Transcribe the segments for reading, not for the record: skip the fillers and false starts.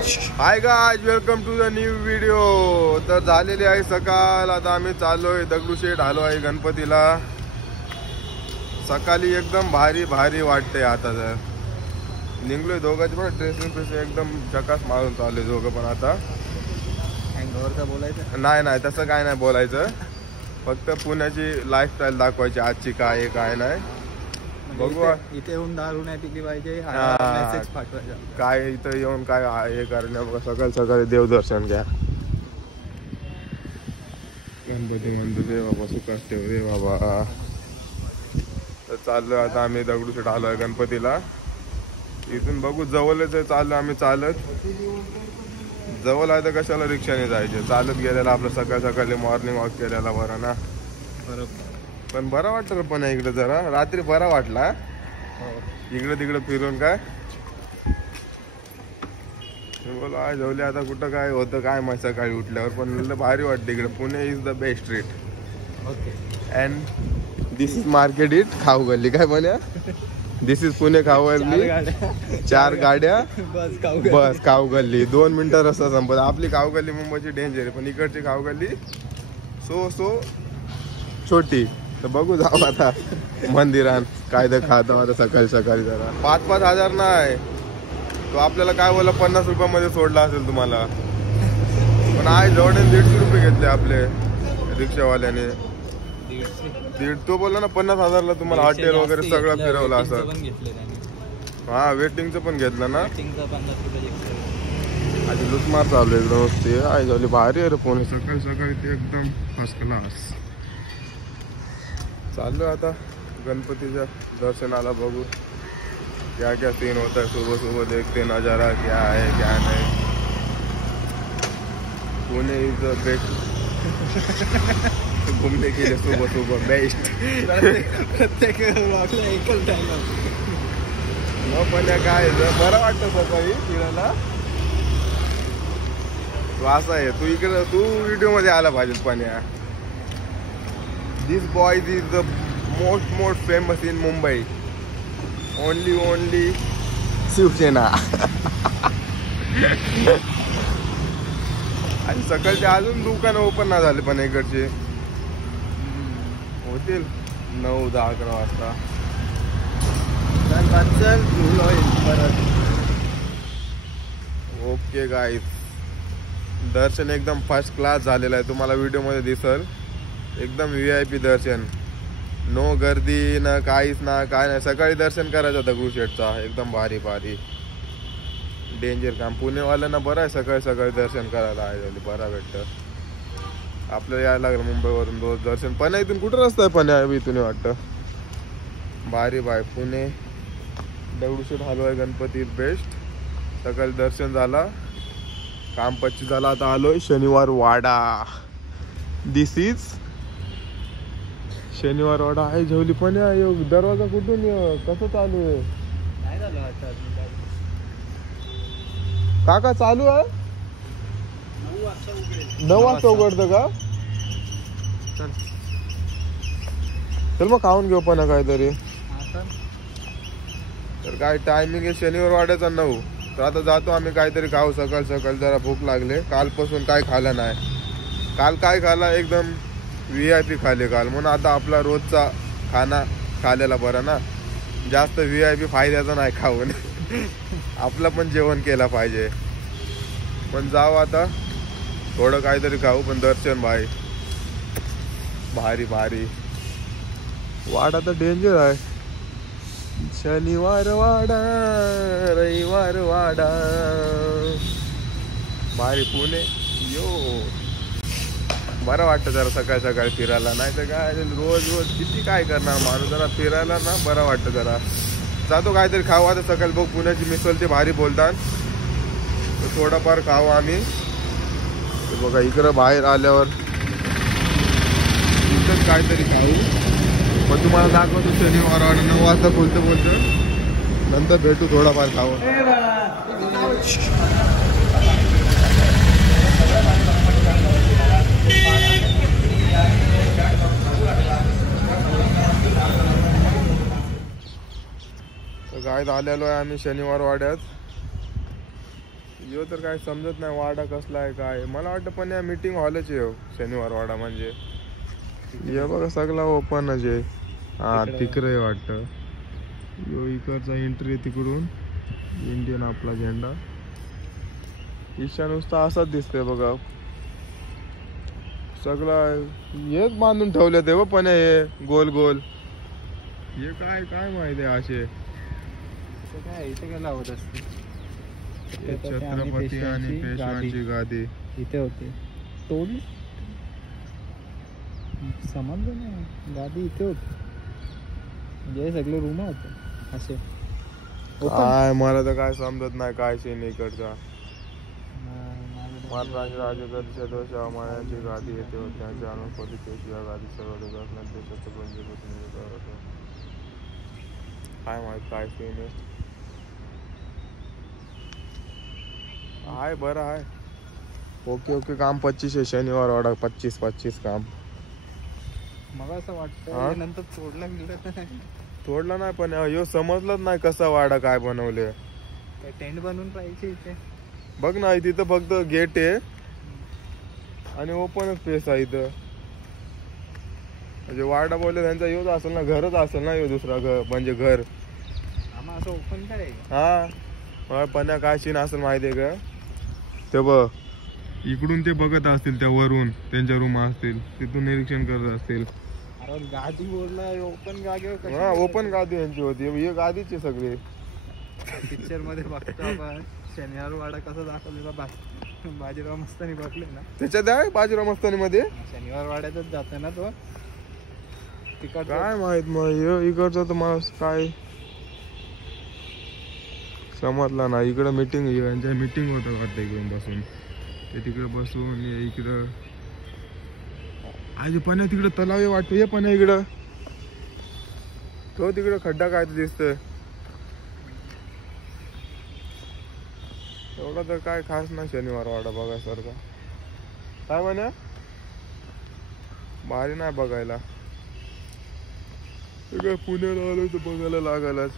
High guys, welcome to the new video. तर झालेली आहे सकाळ। आता आम्ही चाललोय दगडूशेठ आलो आहे गणपतीला। सकाळी एकदम भारी भारी वाटते। आता तर निघलोय दोघांची पण ड्रेसिंग एकदम झकास मारून चाललोय दोघं पण। आता हँगओव्हरचं बोलायचं नाही तसं काय नाही बोलायचं, फक्त पुण्याची लाईफस्टाईल दाखवायची आजची काय काय नाही। बघू इथे येऊन दारू नाही पिली पाहिजे, मेसेज पाठवायचा काय इथं येऊन काय हे करण्या। बघा सकाळी सकाळी देवदर्शन घ्या। गणपती म्हणतो रे बाबा सुखास ठेव रे बाबा। तर चाललोय आता आम्ही दगडूशेठ आलोय गणपतीला। इथून बघू जवळच आहे, चाललो आम्ही चालत। जवळ आहे तर कशाला रिक्षाने जायचे, चालत गेलेला आपलं सकाळ सकाळी मॉर्निंग वॉक केलेला बरं ना। बरोबर, पण बरं वाटतं पण इकडे जरा रात्री बरा वाटला इकडे तिकडे फिरून। काय बोला जेवले आता कुठं काय होतं काय मग सकाळी उठल्यावर, पण भारी वाटतं इकडे। Pune is the best street. Okay, and this is market it खाऊ गल्ली। काय म्हणे दिस इज पुणे खाऊ गल्ली। 4 गाड्या बस खाऊ गल्ली। 2 मिनिटं रस्ता संपत। आपली खाऊ गल्ली मुंबईची डेंजर आहे, पण इकडची खाऊ गल्ली सो छोटी। तर बघू जाऊ आता मंदिरात काय तर खातो आता सकाळी सकाळी। जरा 5-5 हजार नाही तो आपल्याला काय बोला 50 रुपयामध्ये सोडला असेल तुम्हाला, पण आहे जवळ 150 रुपये घेतले आपले रिक्षावाल्याने। तो बोलला ना 50,000ला तुम्हाला हॉटेल वगैरे सगळं फिरवलं असं। हा वेटिंगचं पण घेतलं ना। आधी लुटमार चालू एकदम मस्ती आहे झाली भारी आहे रे पुणे सकाळी सकाळी ते एकदम फर्स्ट क्लास। चाललो आता गणपतीच्या दर्शनाला। बघू क्या क्या सीन होता है, सुबह सुबह देखते नज़ारा क्या है क्या नहीं। पुणे इज द बेस्ट घूमने के लिए सुबह सुबह बेस्ट। प्रत्येक एकच डायलॉग न पण काय बरं वाटतं सकाळी फिरायला। तू असा आहे, तू इकडे तू व्हिडिओ मध्ये आला पाहिजे पण। This boy is the most famous in Mumbai. Only Shiv Sena. आणि सकाळचे अजून दुकान ओपन नाही झाले पण इकडचे होतील 9-10-11 वाजता। ओके गाईज, दर्शन एकदम फर्स्ट क्लास झालेलं आहे। तुम्हाला व्हिडिओ मध्ये दिसल एकदम VIP दर्शन। नो गर्दी ना काहीच ना काय नाही। सकाळी दर्शन करायचं दगडूशेठचा एकदम भारी भारी डेंजर काम। पुणेवाल्यांना बरं आहे सकाळी सकाळी दर्शन करायला आहे बरं भेटतं। आपल्याला यायला लागलं मुंबईवरून रोज दर्शन। पण इथून कुठं रस्ता आहे पण इथून वाटतं भारी बाय। पुणे दगडूशेठ आलो आहे गणपती बेस्ट। सकाळी दर्शन झाला, काम 25 झाला। आता आलोय शनिवार वाडा। दिस इज शनिवार वाडा आहे झवली पण। दरवाजा कुठून कसं चालू आहे काका? चालू आहे 9 वाजता उघडतं का? चल मग खाऊन घेऊ पण काहीतरी। तर काय टायमिंग आहे शनिवार वाड्याचा 9। तर आता जातो आम्ही काहीतरी खाऊ सकाळ सकाळ, जरा भूक लागले। कालपासून काय खाल्लं नाही। काल काय खाल्ला एकदम VIP खाले काल, म्हणून आता आपला रोजचा खाना खाल्लेला बरा ना। जास्त VIP फायद्याचा नाही खाऊन आपलं पण जेवण केलं पाहिजे। पण जाऊ आता थोडं काहीतरी खाऊ, पण दर्शन भाई भारी भारी। वाडा तर डेंजर आहे। शनिवार वाडा रविवार वाडा भारी पुणे यो। बरं वाटतं जरा सकाळी सकाळी फिरायला, नाही तर काय रोज किती काय करणार माणूस। जरा फिरायला ना बरं वाटतं जरा। जातो काहीतरी खाऊ आता सकाळी। बघ पुण्याची मिसळ ते भारी बोलतात, थोडाफार खाऊ आम्ही। बघा इकडं बाहेर आल्यावर इथंच काहीतरी खाऊ। पण तुम्हाला दाखवतो शनिवार 9 वाजता बोलतं नंतर भेटू थोडाफार खाऊ। गायत आलेलो आहे आम्ही शनिवार वाड्यात। यो तर काय समजत नाही वाडा कसला आहे काय. मला वाटतं पण या मीटिंग हॉलच आहे शनिवार वाडा म्हणजे. हे बघा सगळा ओपनच आहे. हा तिकडे आहे वाटतं. यो इकडचा एंट्री तिकडून इंडियन आपला झेंडा. ईशा नुसता असाच दिसतोय बघा. सगळं हेच बांधून ठेवले ते पण हे गोल गोल. हे काय काय माहिती आहे असे. काय इथे काय लावत असते. छत्रपती आणि पेशवांची गादी इथे होते. तोडली समजलं नाही. गादी इथे होती म्हणजे सगळे रूम होते असे. काय मला तर काय समजत नाही काय शेण इकडचा. महाराज राजगडच्या दोषामायाची गादी येते होती. त्यांच्या अनुपती पेशव्या गादी सर्व देशाचं पंचप्रतिनिधित्व होतं. काय माहित काय सीन आहे. हाय बरं आहे. ओके ओके काम 25 आहे शनिवार वाडा. 25 काम. मला असं वाटतं नंतर तोडला गेलं तर नाही. तोडला नाही पण ह्यो समजलंच नाही कसा वाडा काय बनवले. टेंट बनवून पाहिजे इथे. बघ ना तिथं फक्त गेट आहे आणि ओपन स्पेस आहे इथं. म्हणजे वाडा बोलले त्यांचा योच असेल ना. घरच असेल ना यो दुसरा घर म्हणजे घर. आम्हा असं ओपन काय. हा मला पण्या काय सीन असेल माहितीये का. ते बघ इकडून ते बघत असतील त्या वरून त्यांच्या रूम असतील तिथून निरीक्षण करत असतील. अरे गादी बोलला ओपन गादी. हा ओपन गादी यांची होती. ही गादीची सगळी. पिक्चर मध्ये बघतो आपण शनिवार वाडा कसा दाखवलेला. बाजीराव मस्तानी बघले ना त्याच्यात आहे बाजीराव मस्तानी मध्ये. शनिवार वाड्यातच जातो ना तो. तिकड काय माहित मग इकडचं तर मला काय समजलं ना. इकडं मीटिंग यांच्या मीटिंग होतं वाटतं इकडून बसून. ते तिकडे बसून इकडं आज पण तिकडं तलाव वाटतं. हे पण इकडं तो तिकडं खड्डा काय दिसतोय. एवढा तर काय खास ना शनिवार वाडा बघायसारखा. काय म्हणे भारी नाही बघायला. पुण्याला आलो तर बघायला लागायलाच.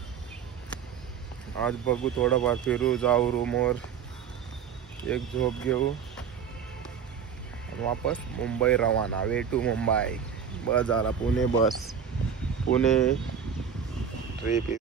आज बघू थोडाफार फिरू जाऊ रूमवर एक झोप घेऊ आणि वापस मुंबई रवाना. Way to Mumbai. बस झाला पुणे बस. पुणे ट्रिप.